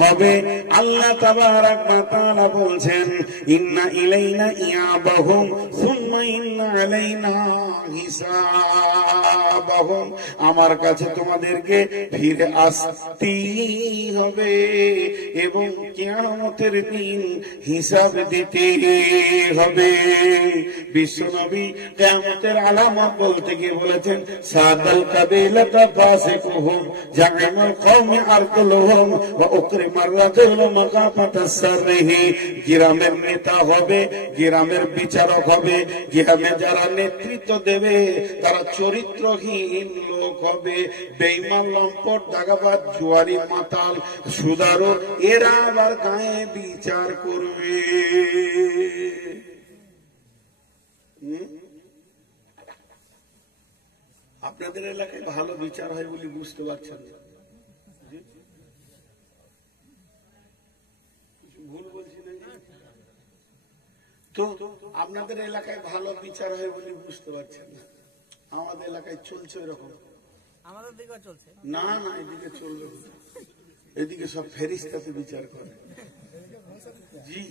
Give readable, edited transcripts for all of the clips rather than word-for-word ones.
হবে। আল্লাহ তাবারাক ওয়া তাআলা বলছেন ইন্না ইলাইনা ইয়াবাহুম সুম্মা ইন্না আলাইনা হিসাবাহুম, আমার কাছে তোমাদেরকে ফিরে আসতেই হবে এবং কিয়ামতের দিন হিসাব দিতে হবে। বিশ্বনবী কিয়ামতের আলামত বলতে গিয়ে বলেছেন সাদাল কাবিলাতা ফাসিকুহুম জামিউল কওমি আরদুলহুম ওয়া উকরিমার রাজুল মাকাফাতাস সারহি, গ্রামের নেতা হবে, গ্রামের বিচারক হবে, গ্রামে যারা নেতৃত্ব দেবে তারা চরিত্রহীন লোক হবে, বেঈমান, লম্পট, দাগাবাজ, জুয়ারি, মাতাল, সুদারো, এরা আবার গায়ে বিচার করবে। আপনাদের এলাকায় ভালো বিচার হয় বলে বুঝতে পারছেন না? ভুল বলছি না তো? আপনাদের এলাকায় ভালো বিচার হয় বলে বুঝতে পারছেন না। আমাদের এলাকায় চলছে এরকম। আমাদের দিকে চলছে না না, এদিকে চলবে, এদিকে সব ফেরেশতাতে বিচার করে। জি,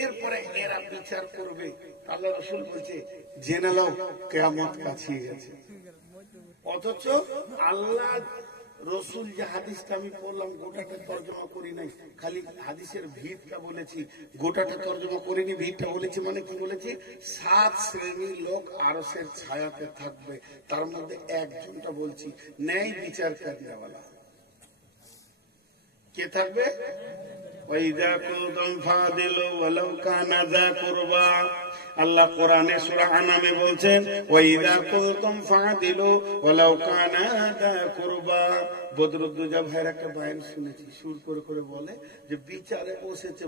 এরপরে এরা বিচার করবে। আল্লাহ রাসূল বলছে জেনে নাও কিয়ামত কাছে গেছে। অথচ আল্লাহ রসুল যে হাদিসটা আমি পড়লাম গোটাটা তর্জমা করি নাই, খালি হাদিসের ভিড়টা বলেছি, গোটাটা তর্জমা করিনি। ভিড়টা বলেছি মানে কি বলেছি, 7 শ্রেণীর লোক আরশের ছায়াতে থাকবে, তার মধ্যে একজনটা বলছি ন্যায় বিচার করনেওয়ালা। কে থাকবে? ওয়াইদা কুনতুম ফাদিলু ওয়ালাউ কানা যা কুরবা। আল্লাহ কোরআনে সূরা আনামে বলছেন ওয়াইদা কুনতুম ফাদিলু ওয়ালাউ কানা যা কুরবা। বদরুদ্দোজা ভাইয়ের একটা বয়ান শুনেছি, সুর করে করে বলে যে বিচারে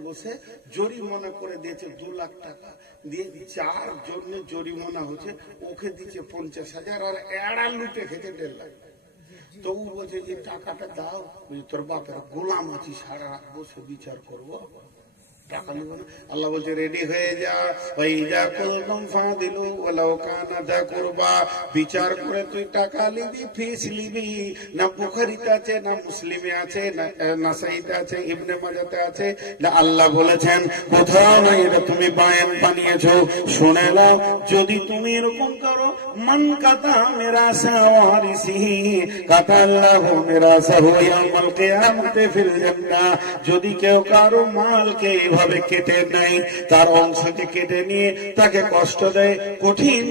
বসে জরিমানা করে দিয়েছে 2 লাখ টাকা দিয়ে, 4 জন্য জরিমানা হচ্ছে, ওকে দিচ্ছে 50,000 আর এড়া লুটে খেতে 1.5 লাখ। তো ও বলছে যে টাকাটা দাও, তোর বাপের গোলাম আছি, সারা রাত বসে বিচার করবো, টাকা নিব না। আল্লাহ বলছে রেডি হয়ে যা, ওয়াইদা কুনতুম ফাদিলু ওয়ালাউ কানা যা কুরবা। বিচার করে তুই টাকা নিবি, ফিস নিবি। না বুখারীতে আছে, না মুসলিমে আছে, না নাসাইতে আছে, ইবনে মাজাতে আছে, না আল্লাহ বলেছেন কোথাও নাই। এটা তুমি বায়ান বানিয়েছো, শুনে নাও। যদি তুমি এরকম করো, মান কাতা মিরাসা ওয়ারিসিহি কাতা আল্লাহু মিরাসাহু ইয়াউমাল কিয়ামাতি ফিল জান্নাহ। যদি কেউ কারো মালকে ভাবে কেটে নেয়, তার অংশকে কেটে নিয়ে তাকে কষ্ট দেয়, কঠিন